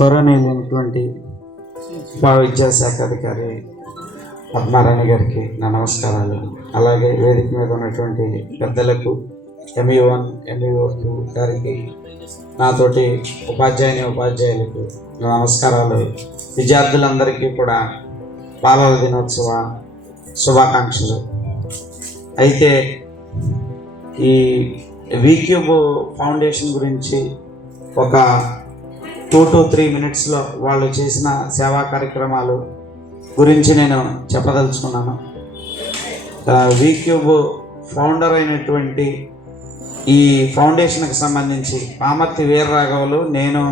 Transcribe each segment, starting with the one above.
గౌరవనీయులైనటువంటి మా విద్యాశాఖ అధికారి పద్మారాణి గారికి నా నమస్కారాలు. అలాగే వేదిక మీద ఉన్నటువంటి పెద్దలకు ఎంఈ వన్ ఎంఈఓ టూ గారికి నాతోటి ఉపాధ్యాయుని ఉపాధ్యాయులకు నా నమస్కారాలు. విద్యార్థులందరికీ కూడా బాలల దినోత్సవ శుభాకాంక్షలు. అయితే ఈ వీక్యూబ్ ఫౌండేషన్ గురించి ఒక టూ టు త్రీ మినిట్స్లో వాళ్ళు చేసిన సేవా కార్యక్రమాలు గురించి నేను చెప్పదలుచుకున్నాను. వీక్యూబ్ ఫౌండర్ అయినటువంటి ఈ ఫౌండేషన్కి సంబంధించి పామర్తి వీరరాఘవులు నేను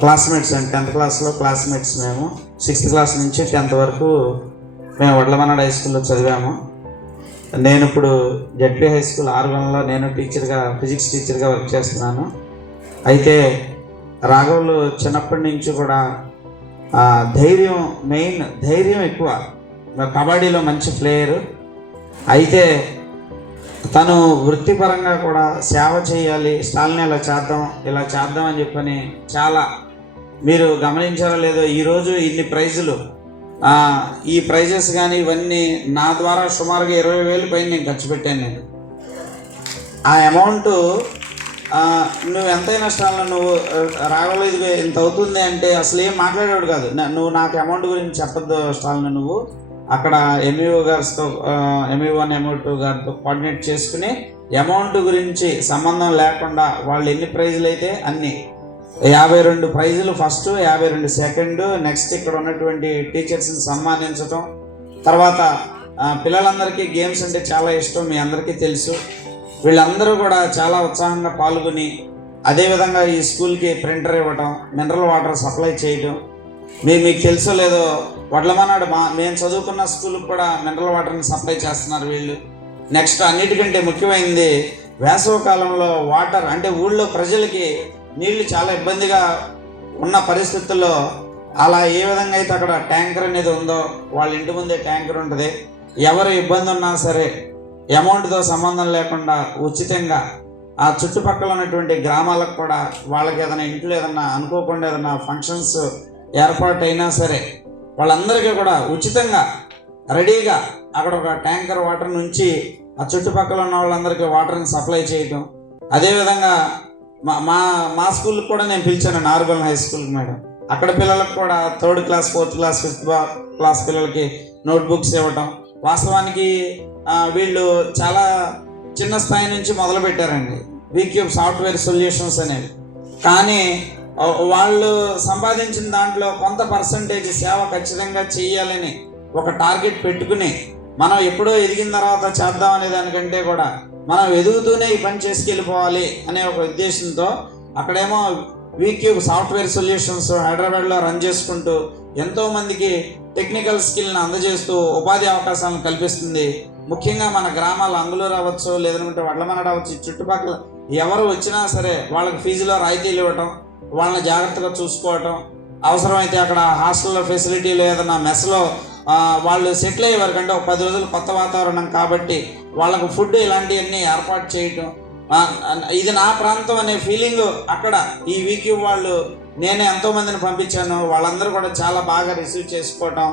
క్లాస్మేట్స్ అండి. టెన్త్ క్లాస్లో క్లాస్మేట్స్ మేము. సిక్స్త్ క్లాస్ నుంచి టెన్త్ వరకు మేము వడ్లమనాడు హై స్కూల్లో చదివాము. నేను ఇప్పుడు జడ్పీ హై స్కూల్ ఆరుగంలో నేను టీచర్గా ఫిజిక్స్ టీచర్గా వర్క్ చేస్తున్నాను. అయితే రాఘవులు చిన్నప్పటి నుంచి కూడా ధైర్యం మెయిన్ ధైర్యం ఎక్కువ. కబడ్డీలో మంచి ప్లేయరు. అయితే తను వృత్తిపరంగా కూడా సేవ చేయాలి స్టాల్ని ఇలా చేద్దాం ఇలా చేద్దాం అని చెప్పని చాలా మీరు గమనించారో లేదో ఈరోజు ఇన్ని ప్రైజులు. ఈ ప్రైజెస్ కానీ ఇవన్నీ నా ద్వారా సుమారుగా ఇరవై వేలు పైన నేను ఖర్చు పెట్టాను నేను. ఆ అమౌంట్ నువ్వు ఎంతైనా స్టాల్లో నువ్వు రాగలేదు ఇంత అవుతుంది అంటే అసలు ఏం మాట్లాడేవాడు కాదు. నువ్వు నాకు అమౌంట్ గురించి చెప్పద్దు స్టాల్ని నువ్వు. అక్కడ ఎంఈఓ గారితో ఎంఈఓ వన్ ఎంఈఓ టూ గారితో కోఆర్డినేట్ చేసుకుని అమౌంట్ గురించి సంబంధం లేకుండా వాళ్ళు ఎన్ని ప్రైజులు అయితే అన్ని. యాభై రెండు ప్రైజులు ఫస్ట్ యాభై రెండు సెకండ్ నెక్స్ట్ ఇక్కడ ఉన్నటువంటి టీచర్స్ని సన్మానించటం. తర్వాత పిల్లలందరికీ గేమ్స్ అంటే చాలా ఇష్టం మీ అందరికీ తెలుసు. వీళ్ళందరూ కూడా చాలా ఉత్సాహంగా పాల్గొని అదేవిధంగా ఈ స్కూల్కి ప్రింటర్ ఇవ్వటం మినరల్ వాటర్ సప్లై చేయటం. మీరు మీకు తెలుసో లేదో వడ్లమనాడు మా మేము చదువుకున్న స్కూల్కి కూడా మినరల్ వాటర్ని సప్లై చేస్తున్నారు వీళ్ళు. నెక్స్ట్ అన్నిటికంటే ముఖ్యమైనది వేసవ కాలంలో వాటర్ అంటే ఊళ్ళో ప్రజలకి నీళ్ళు చాలా ఇబ్బందిగా ఉన్న పరిస్థితుల్లో అలా ఏ విధంగా అయితే అక్కడ ట్యాంకర్ అనేది ఉందో వాళ్ళ ఇంటి ముందే ట్యాంకర్ ఉంటుంది. ఎవరు ఇబ్బంది ఉన్నా సరే అమౌంట్తో సంబంధం లేకుండా ఉచితంగా ఆ చుట్టుపక్కల ఉన్నటువంటి గ్రామాలకు కూడా వాళ్ళకి ఏదైనా ఇంట్లో ఏదైనా అనుకోకుండా ఏదైనా ఫంక్షన్స్ ఏర్పాటు అయినా సరే వాళ్ళందరికీ కూడా ఉచితంగా రెడీగా అక్కడ ఒక ట్యాంకర్ వాటర్ నుంచి ఆ చుట్టుపక్కల ఉన్న వాళ్ళందరికీ వాటర్ని సప్లై చేయటం. అదేవిధంగా మా మా మా స్కూల్కి కూడా నేను పిలిచాను నార్గల్ హై స్కూల్కి మేడం. అక్కడ పిల్లలకు కూడా third class fourth class fifth class పిల్లలకి నోట్బుక్స్ ఇవ్వటం. వాస్తవానికి వీళ్ళు చాలా చిన్న స్థాయి నుంచి మొదలు పెట్టారండి వీక్యూబ్ సాఫ్ట్వేర్ సొల్యూషన్స్ అనేవి. కానీ వాళ్ళు సంపాదించిన దాంట్లో కొంత పర్సంటేజ్ సేవ ఖచ్చితంగా చేయాలని ఒక టార్గెట్ పెట్టుకుని మనం ఎప్పుడో ఎదిగిన తర్వాత చేద్దాం అనే దానికంటే కూడా మనం ఎదుగుతూనే ఈ పని చేసుకెళ్ళిపోవాలి అనే ఒక ఉద్దేశంతో అక్కడేమో వీక్యూబ్ సాఫ్ట్వేర్ సొల్యూషన్స్ హైదరాబాద్లో రన్ చేసుకుంటూ ఎంతోమందికి టెక్నికల్ స్కిల్ని అందజేస్తూ ఉపాధి అవకాశాలను కల్పిస్తుంది. ముఖ్యంగా మన గ్రామాల అంగులూరు అవ్వచ్చు లేదంటే వడ్లమనడ అవ్వచ్చు చుట్టుపక్కల ఎవరు వచ్చినా సరే వాళ్ళకి ఫీజులో రాయితీలు ఇవ్వటం వాళ్ళని జాగ్రత్తగా చూసుకోవటం అవసరమైతే అక్కడ హాస్టల్లో ఫెసిలిటీలు ఏదైనా మెస్లో వాళ్ళు సెటిల్ అయ్యే వరకు అంటే ఒక పది రోజులు కొత్త వాతావరణం కాబట్టి వాళ్ళకు ఫుడ్ ఇలాంటివన్నీ ఏర్పాటు చేయటం ఇది నా ప్రాంతం అనే ఫీలింగ్ అక్కడ. ఈ వీక్ వాళ్ళు నేనే ఎంతో మందిని పంపించాను. వాళ్ళందరూ కూడా చాలా బాగా రిసీవ్ చేసుకోవటం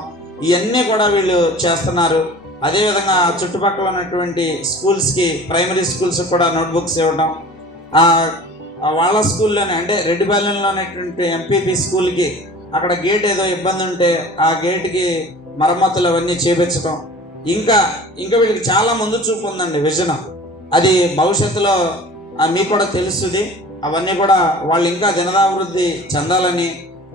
ఇవన్నీ కూడా వీళ్ళు చేస్తున్నారు. అదేవిధంగా చుట్టుపక్కల ఉన్నటువంటి స్కూల్స్కి ప్రైమరీ స్కూల్స్ కూడా నోట్బుక్స్ ఇవ్వడం వాళ్ళ స్కూల్లోనే అంటే రెడ్డిపాలెంలో ఉన్నటువంటి ఎంపీపీ స్కూల్కి అక్కడ గేట్ ఏదో ఇబ్బంది ఉంటే ఆ గేట్కి మరమ్మతులు అవన్నీ చేపించడం ఇంకా ఇంకా వీళ్ళకి చాలా ముందు చూపు ఉందండి విజనం. అది భవిష్యత్తులో మీకు కూడా తెలుస్తుంది అవన్నీ కూడా వాళ్ళు ఇంకా దినదాభివృద్ధి చెందాలని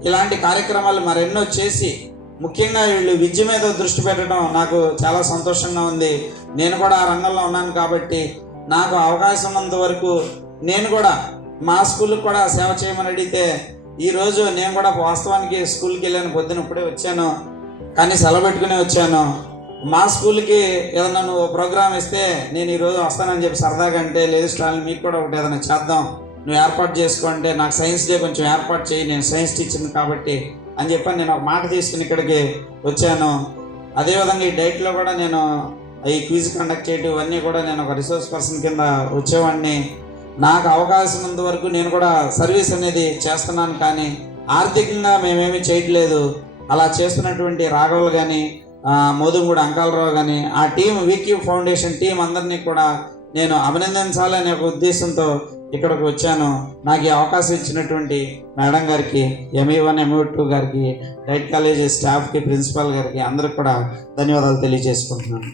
ఇలాంటి కార్యక్రమాలు మరెన్నో చేసి ముఖ్యంగా వీళ్ళు విద్య మీద దృష్టి పెట్టడం నాకు చాలా సంతోషంగా ఉంది. నేను కూడా ఆ రంగంలో ఉన్నాను కాబట్టి నాకు అవకాశం ఉన్నంత వరకు నేను కూడా మా స్కూల్కి కూడా సేవ చేయమని అడిగితే ఈరోజు నేను కూడా వాస్తవానికి స్కూల్కి వెళ్ళాను పొద్దున ఇప్పుడే వచ్చాను. కానీ సెలవు పెట్టుకునే వచ్చాను. మా స్కూల్కి ఏదన్నా నువ్వు ప్రోగ్రామ్ ఇస్తే నేను ఈరోజు వస్తానని చెప్పి సరదాగా అంటే లేదు స్టాల్ మీకు కూడా ఒకటి ఏదైనా చేద్దాం. నువ్వు ఏర్పాటు చేసుకో అంటే నాకు సైన్స్ డే కొంచెం ఏర్పాటు చేయి నేను సైన్స్ టీచర్ని కాబట్టి అని చెప్పని నేను ఒక మాట తీసుకుని ఇక్కడికి వచ్చాను. అదేవిధంగా ఈ డైట్లో కూడా నేను ఈ క్విజ్ కండక్ట్ చేయటం ఇవన్నీ కూడా నేను ఒక రిసోర్స్ పర్సన్ కింద వచ్చేవాడిని. నాకు అవకాశం ఉన్నంత వరకు నేను కూడా సర్వీస్ అనేది చేస్తున్నాను కానీ ఆర్థికంగా మేమేమి చేయట్లేదు. అలా చేస్తున్నటువంటి రాఘవులు కానీ మోదుగుడు అంకాలరావు కానీ ఆ టీం విక్యూ ఫౌండేషన్ టీం అందరినీ కూడా నేను అభినందించాలనే ఒక ఉద్దేశంతో ఇక్కడికి వచ్చాను. నాకు ఈ అవకాశం ఇచ్చినటువంటి మేడం గారికి ఎంఈ వన్ ఎంఈ టూ గారికి డైట్ కాలేజీ స్టాఫ్కి ప్రిన్సిపాల్ గారికి అందరికి కూడా ధన్యవాదాలు తెలియజేసుకుంటున్నాను.